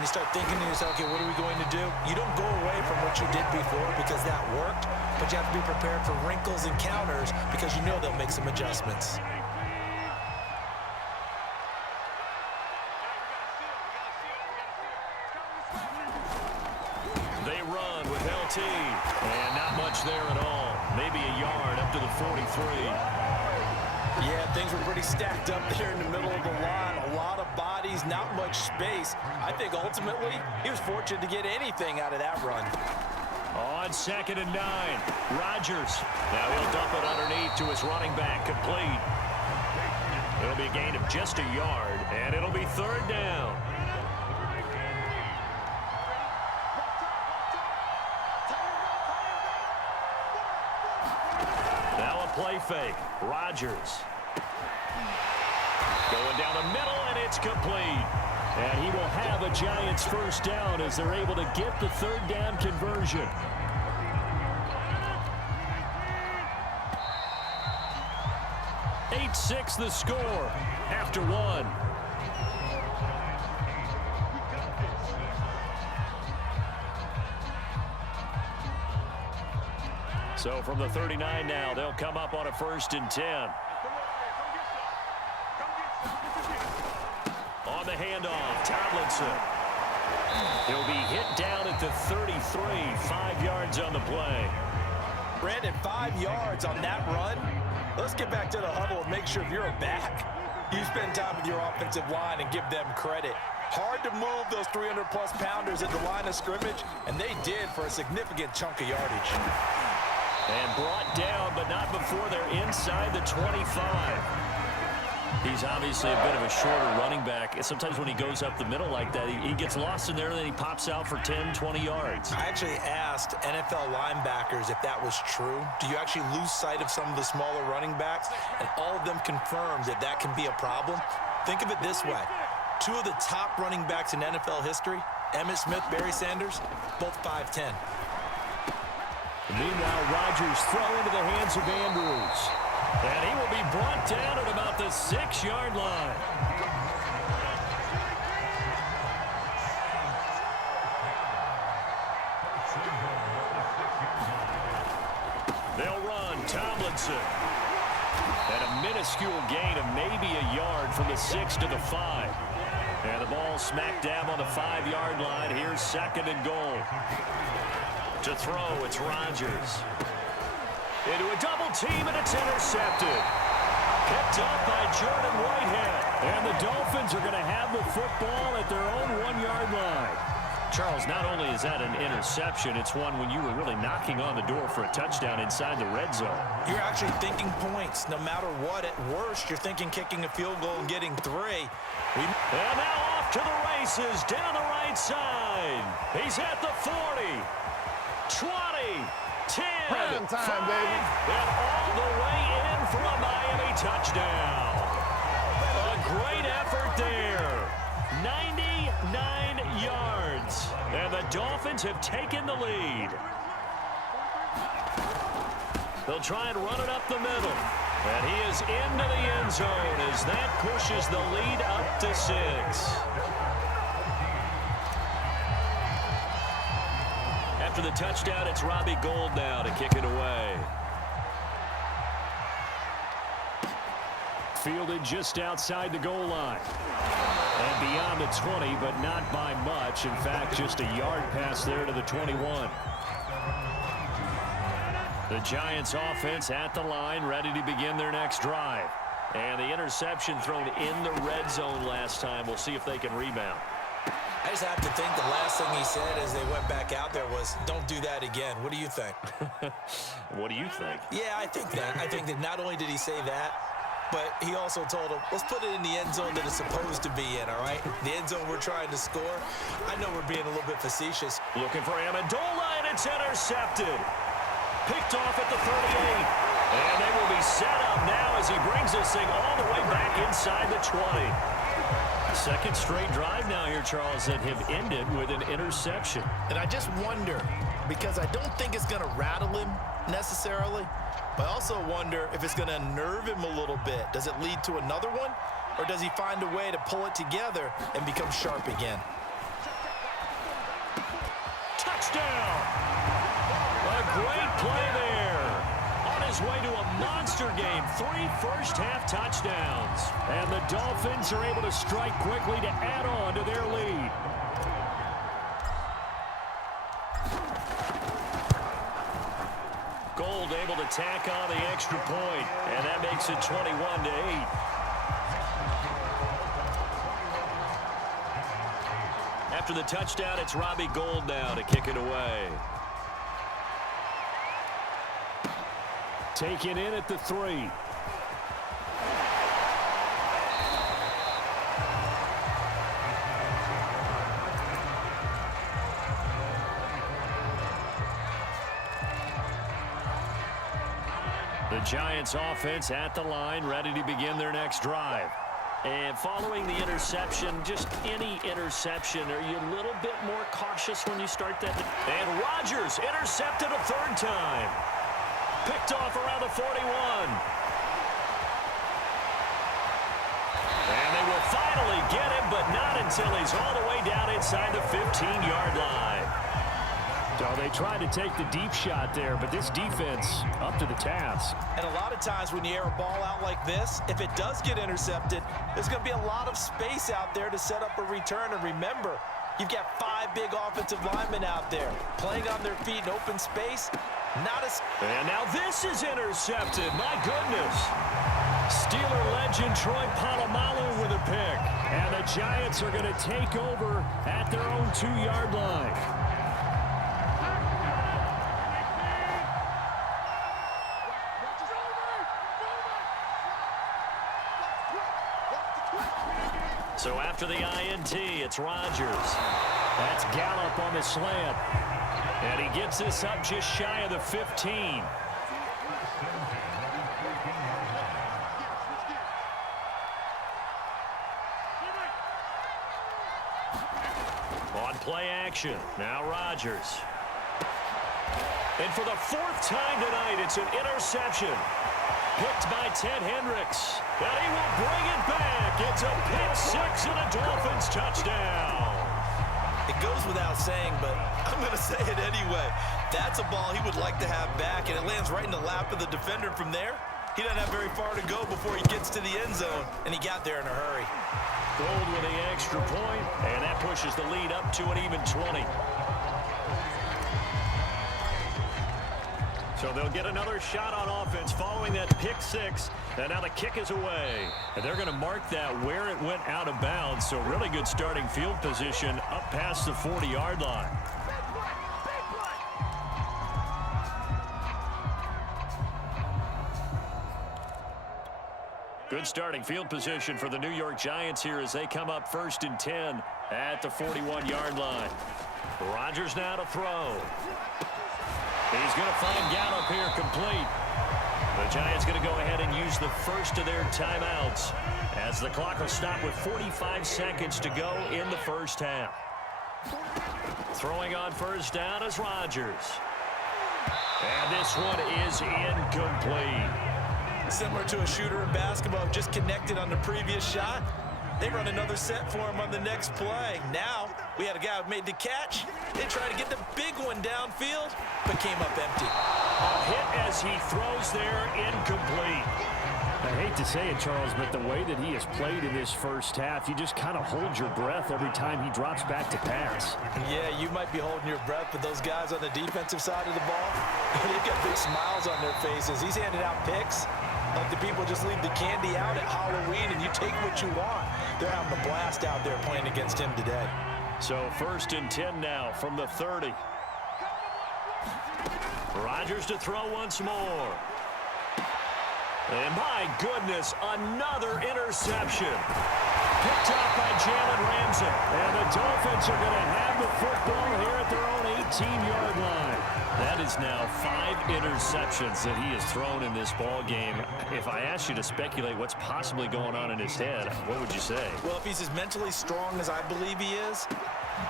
You start thinking to yourself, okay, what are we going to do? You don't go away from what you did before because that worked, but you have to be prepared for wrinkles and counters because you know they'll make some adjustments. They run with LT, and not much there at all. Maybe a yard up to the 43. Yeah, things were pretty stacked up there in the middle of the line. A lot of bodies, not much space. I think ultimately he was fortunate to get anything out of that run. On 2nd and 9, Rodgers. Now he'll dump it underneath to his running back, complete. It'll be a gain of just a yard, and it'll be 3rd down. Now a play fake. Rodgers. Going down the middle, and it's complete. And he will have a Giants 1st down as they're able to get the 3rd down conversion. (8-6) the score after 1. So from the 39 now, they'll come up on a 1st and 10. On the handoff, Tomlinson. He'll be hit down at the 33, 5 yards on the play. Brandon, 5 yards on that run. Let's get back to the huddle and make sure if you're a back, you spend time with your offensive line and give them credit. Hard to move those 300-plus pounders at the line of scrimmage, and they did for a significant chunk of yardage. And brought down, but not before they're inside the 25. He's obviously a bit of a shorter running back. Sometimes when he goes up the middle like that, he gets lost in there, and then he pops out for 10, 20 yards. I actually asked NFL linebackers if that was true. Do you actually lose sight of some of the smaller running backs? And all of them confirmed that that can be a problem. Think of it this way. 2 of the top running backs in NFL history, Emmitt Smith, Barry Sanders, both 5'10". Meanwhile, Rodgers throw into the hands of Andrews. And he will be brought down at about the 6-yard line. They'll run Tomlinson. And a minuscule gain of maybe a yard from the 6 to the 5. And the ball smack dab on the 5-yard line. Here's 2nd and goal. To throw, it's Rodgers. Into a double team, and it's intercepted. Picked up by Jordan Whitehead. And the Dolphins are going to have the football at their own 1-yard line. Charles, not only is that an interception, it's one when you were really knocking on the door for a touchdown inside the red zone. You're actually thinking points. No matter what, at worst, you're thinking kicking a field goal and getting 3. And now off to the races down the right side. He's at the 40. 20, 10, Prime time, 5, baby. and all the way in for a Miami touchdown. A great effort there. 99 yards. And the Dolphins have taken the lead. They'll try and run it up the middle. And he is into the end zone as that pushes the lead up to 6. After the touchdown, it's Robbie Gould now to kick it away. Fielded just outside the goal line. And beyond the 20, but not by much. In fact, just a yard pass there to the 21. The Giants offense at the line, ready to begin their next drive. And the interception thrown in the red zone last time. We'll see if they can rebound. I just have to think the last thing he said as they went back out there was, don't do that again. What do you think? What do you think? Yeah, I think that. I think that not only did he say that, but he also told him, let's put it in the end zone that it's supposed to be in, all right? The end zone we're trying to score. I know we're being a little bit facetious. Looking for Amendola, and it's intercepted. Picked off at the 38. And they will be set up now as he brings this thing all the way back inside the 20. Second straight drive now here, Charles, that have ended with an interception. And I just wonder, because I don't think it's going to rattle him necessarily, but I also wonder if it's going to unnerve him a little bit. Does it lead to another one, or does he find a way to pull it together and become sharp again? touchdown. A great play there. On his way to a monster game, 3 first-half touchdowns. And the Dolphins are able to strike quickly to add on to their lead. Gold able to tack on the extra point, and that makes it 21-8. After the touchdown, it's Robbie Gould now to kick it away. Taken in at the 3. The Giants offense at the line, ready to begin their next drive. And following the interception, just any interception, are you a little bit more cautious when you start that? And Rodgers intercepted a 3rd time. Picked off around the 41. And they will finally get him, but not until he's all the way down inside the 15-yard line. So they tried to take the deep shot there, but this defense up to the task. And a lot of times when you air a ball out like this, if it does get intercepted, there's going to be a lot of space out there to set up a return. And remember, you've got 5 big offensive linemen out there playing on their feet in open space. And now this is intercepted. My goodness. Steeler legend Troy Polamalu with a pick. And the Giants are going to take over at their own 2-yard line. So after the INT, it's Rodgers. That's Gallup on the slant. And he gets this up just shy of the 15. On play action, now Rodgers. And for the 4th time tonight, it's an interception. Picked by Ted Hendricks. And he will bring it back. It's a pick 6 and a Dolphins touchdown. It goes without saying, but I'm going to say it anyway. That's a ball he would like to have back, and it lands right in the lap of the defender from there. He doesn't have very far to go before he gets to the end zone, and he got there in a hurry. Gould with the extra point, and that pushes the lead up to an even 20. So they'll get another shot on offense following that pick 6. And now the kick is away. And they're going to mark that where it went out of bounds. So really good starting field position up past the 40-yard line. Good starting field position for the New York Giants here as they come up 1st and 10 at the 41-yard line. Rodgers now to throw. He's going to find Gallup here complete. The Giants going to go ahead and use the first of their timeouts as the clock will stop with 45 seconds to go in the first half. Throwing on 1st down is Rodgers. And this one is incomplete. Similar to a shooter in basketball, just connected on the previous shot. They run another set for him on the next play. Now, we had a guy who made the catch. They tried to get the big one downfield, but came up empty. A hit as he throws there, incomplete. I hate to say it, Charles, but the way that he has played in this first half, you just kind of hold your breath every time he drops back to pass. Yeah, you might be holding your breath, but those guys on the defensive side of the ball, they've got big smiles on their faces. He's handing out picks. Like the people just leave the candy out at Halloween and you take what you want. They're having a blast out there playing against him today. So 1st and 10 now from the 30. Rodgers to throw once more. And my goodness, another interception. Picked off by Jalen Ramsey. And the Dolphins are going to have the football here at their own 18-yard line. That is now 5 interceptions that he has thrown in this ball game. If I asked you to speculate what's possibly going on in his head, what would you say? Well, if he's as mentally strong as I believe he is,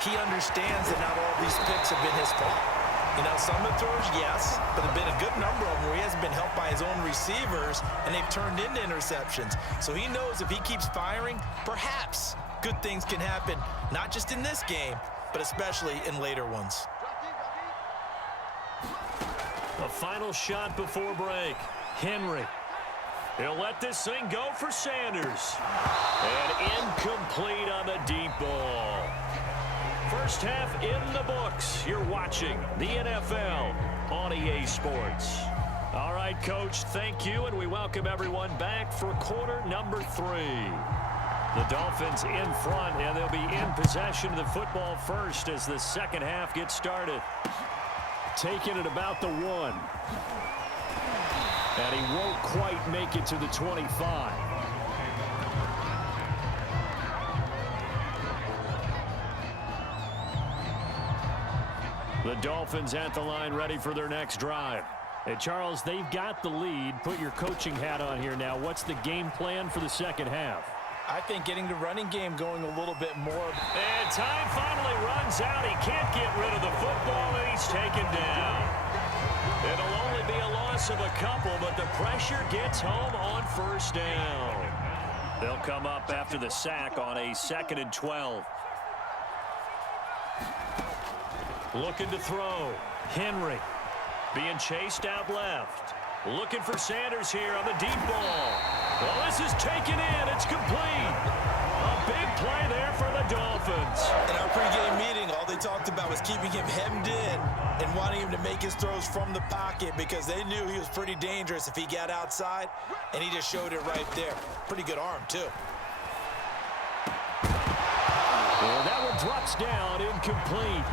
he understands that not all these picks have been his fault. You know, some of the throws, yes, but there have been a good number of them where he hasn't been helped by his own receivers, and they've turned into interceptions. So he knows if he keeps firing, perhaps good things can happen, not just in this game, but especially in later ones. A final shot before break. Henry. He'll let this thing go for Sanders. And incomplete on the deep ball. First half in the books. You're watching the NFL on EA Sports. All right, Coach, thank you, and we welcome everyone back for quarter number 3. The Dolphins in front, and they'll be in possession of the football first as the second half gets started. Taking it about the 1. And he won't quite make it to the 25. The Dolphins at the line ready for their next drive. And Charles, they've got the lead. Put your coaching hat on here now. What's the game plan for the second half? I think getting the running game going a little bit more. And time finally runs out. He can't get rid of the football, and he's taken down. It'll only be a loss of a couple, but the pressure gets home on first down. They'll come up after the sack on a 2nd and 12. Looking to throw. Henry being chased out left. Looking for Sanders here on the deep ball. Well, this is taken in. It's complete. A big play there for the Dolphins. In our pregame meeting, all they talked about was keeping him hemmed in and wanting him to make his throws from the pocket because they knew he was pretty dangerous if he got outside, and he just showed it right there. Pretty good arm, too. And that one drops down, incomplete.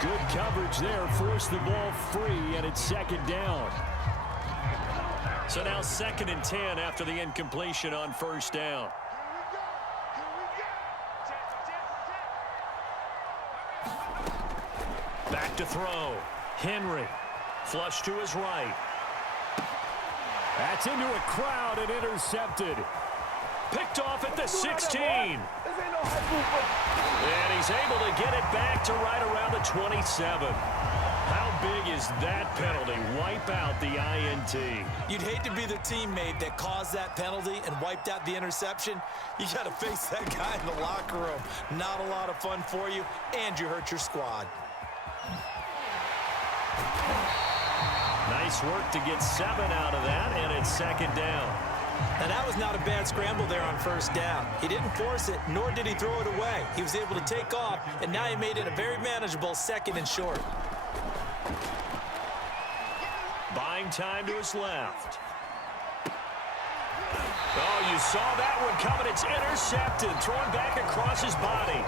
Good coverage there, forced the ball free, and it's 2nd down. So now 2nd and 10 after the incompletion on first down. Back to throw. Henry. Flush to his right. That's into a crowd and intercepted. Picked off at the 16. And he's able to get it back to right around the 27. How big is that penalty? Wipe out the INT. You'd hate to be the teammate that caused that penalty and wiped out the interception. You got to face that guy in the locker room. Not a lot of fun for you, and you hurt your squad. Nice work to get 7 out of that, and it's 2nd down. And that was not a bad scramble there on first down. He didn't force it, nor did he throw it away. He was able to take off, and now he made it a very manageable 2nd and short. Buying time to his left. Oh, you saw that one coming. It's intercepted. Thrown back across his body.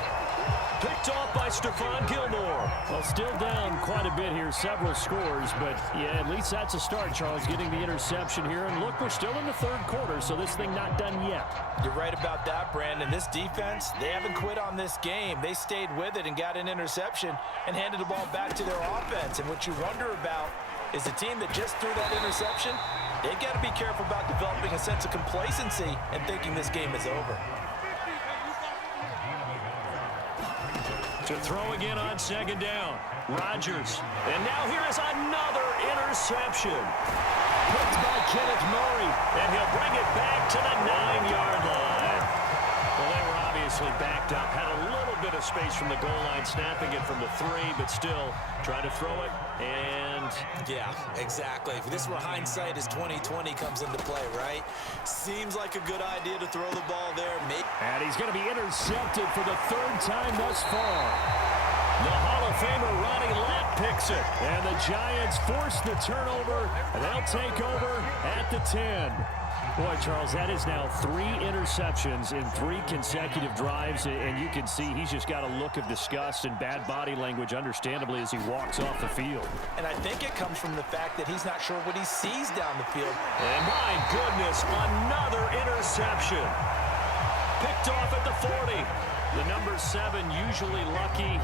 Picked off by Stephon Gilmore. Well, still down quite a bit here, several scores, but yeah, at least that's a start, Charles, getting the interception here. And look, we're still in the 3rd quarter, so this thing not done yet. You're right about that, Brandon. This defense, they haven't quit on this game. They stayed with it and got an interception and handed the ball back to their offense. And what you wonder about is the team that just threw that interception, they've got to be careful about developing a sense of complacency and thinking this game is over. To throw again on 2nd down. Rodgers. And now here is another interception. Picked by Kenneth Murray. And he'll bring it back to the 9-yard line. Well, they were obviously backed up. Had a little bit of space from the goal line, snapping it from the 3, but still trying to throw it. And yeah, exactly. This is where hindsight is 20/20 comes into play, right? Seems like a good idea to throw the ball there. And he's going to be intercepted for the 3rd time thus far. The Hall of Famer Ronnie Lott picks it. And the Giants force the turnover, and they'll take over at the 10. Boy, Charles, that is now 3 interceptions in 3 consecutive drives, and you can see he's just got a look of disgust and bad body language, understandably, as he walks off the field. And I think it comes from the fact that he's not sure what he sees down the field. And my goodness, another interception. Picked off at the 40. The number 7 usually lucky.